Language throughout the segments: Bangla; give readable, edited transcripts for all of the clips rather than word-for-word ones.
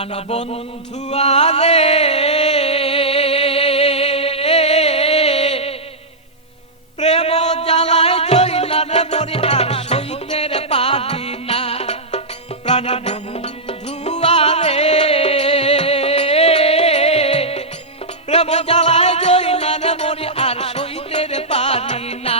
প্রাণ বন্ধু আরে প্রেম জ্বালায় জইলার মরি আর সইতের পারি না। প্রাণ বন্ধু আরে প্রেম জ্বালায় জইলার মরি আর সইতের পারি না।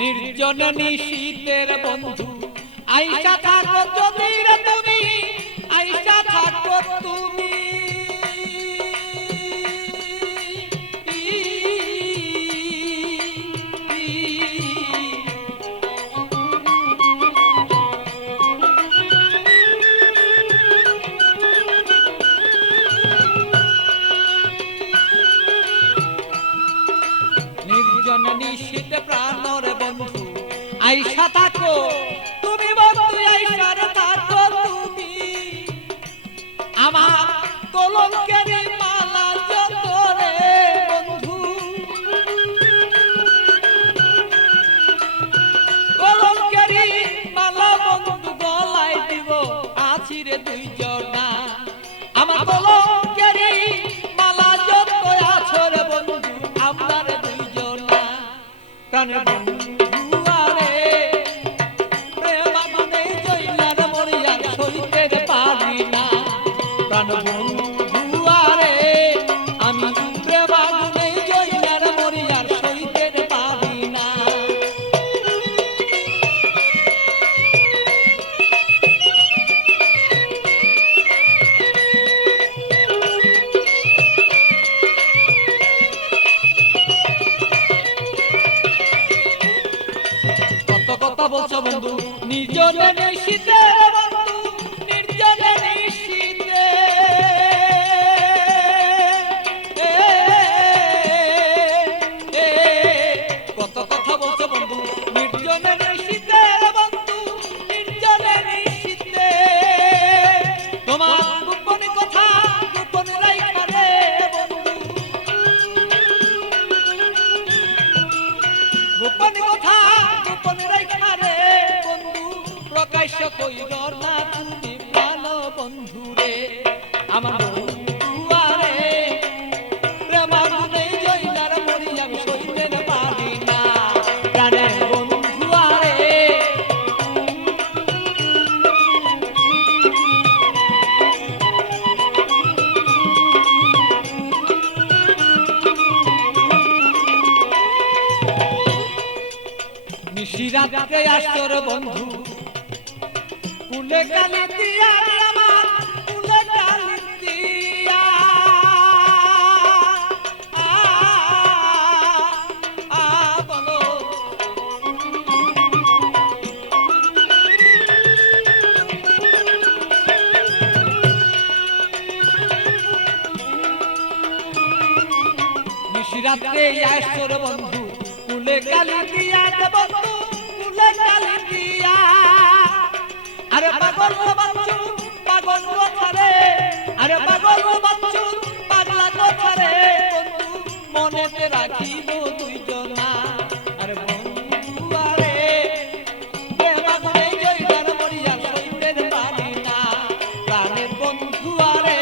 নির্জন নিশীতের বন্ধু আইসা থাকো যদি রে তুমি, আইসা থাকো তুমি। নির্জন নিশীত প্রাণর বন্ধু আইসা থাকো তুমি, বন্ধু আইসা থাকো তুমি। আমার কলঙ্কের মালা যত রে বন্ধু, কলঙ্কের মালা বন্ধু গলায় দিব আছি রে দুইজনা। আমার কলঙ্কের মালা যত আছো রে বন্ধু আমরা রে দুইজনা। প্রাণের বন্ধু বলছো বন্ধু নির্জনে নিশীতে বন্ধু, নির্জনে নিশীতে কত কথা বলছো বন্ধু নির্জনে নিশীতে বন্ধু, নির্জনে নিশীতে। তোমার গোপন কথা গোপন রাইখা রে বন্ধু, গোপন কথা গোপন রাইখা প্রকাশ কইর না তুমি প্রাণ বন্ধু রে। আমার বন্ধু আরে প্রেম আগুনে জইলার মরি আমি সইতে পারি না। প্রাণের বন্ধু আরে নিশিরাতে আসর বন্ধু কুলে কালি দিয়া আমার কুলে কালি দিয়া বলো নিশিরাতে আসর বন্ধু কুলে কালি দিয়া বন্ধু কুলে কালি দিয়া। আরে পাগল বাচ্চু পাগল কথারে, আরে পাগল বাচ্চু পাগলা কথারে বন্ধু মনেতে রাখিব দুইজনা। আরে বন্ধু আরে প্রেম আগুনে জইলার মরি আর সইতে পারি না। প্রাণের বন্ধু আরে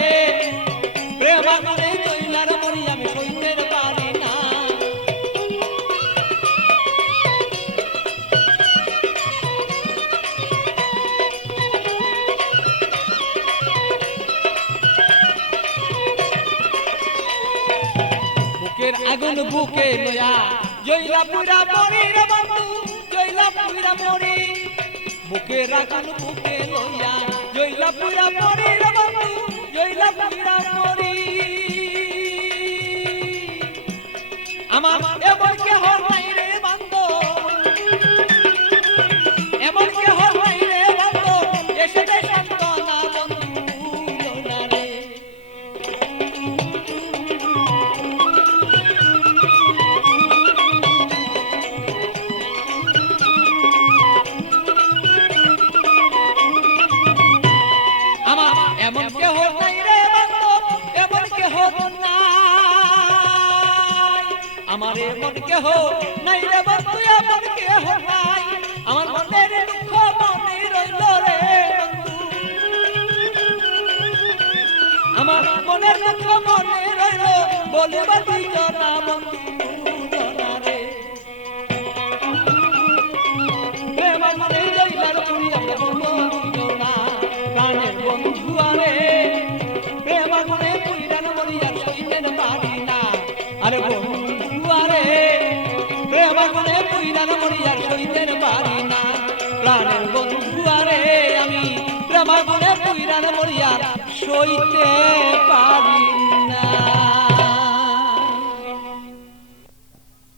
প্রেম আগুনে জইলার মরি আমি সইতে পারি না। আগুন বুকে লয়া জইলা পুরা মরি রে বন্ধু, জইলা পুরা মরি। বুকের আগুন বুকে লয়া জইলা পুরা মরি রে বন্ধু, জইলা পুরা মরি। আমার এমন কেহ নাই রে বন্ধু, এমন কেহ নাই রে বন্ধু এসে দে সান্তনা বন্ধু না রে। আমারে মন কেহ নাই রে বন্ধু এমন কেহ নাই আমার মনের দুঃখ মনে রইল রে বন্ধু আমার মনের দুঃখ মনে রইল বলিবা দুইজনা বন্ধু দুজনা রে প্রেম মনে যাইবার পুরি আমরা বলবো দুইজনা প্রাণের বন্ধু আরে প্রেম মনে পুইরান মরিয়া সইতেন পারি না আরে বন্ধু আরে প্রেম মনে পুইরান মরিয়া সইতেন পারি না প্রাণের বন্ধু আরে আমি প্রেম মনে পুইরান মরিয়া সইতে পারি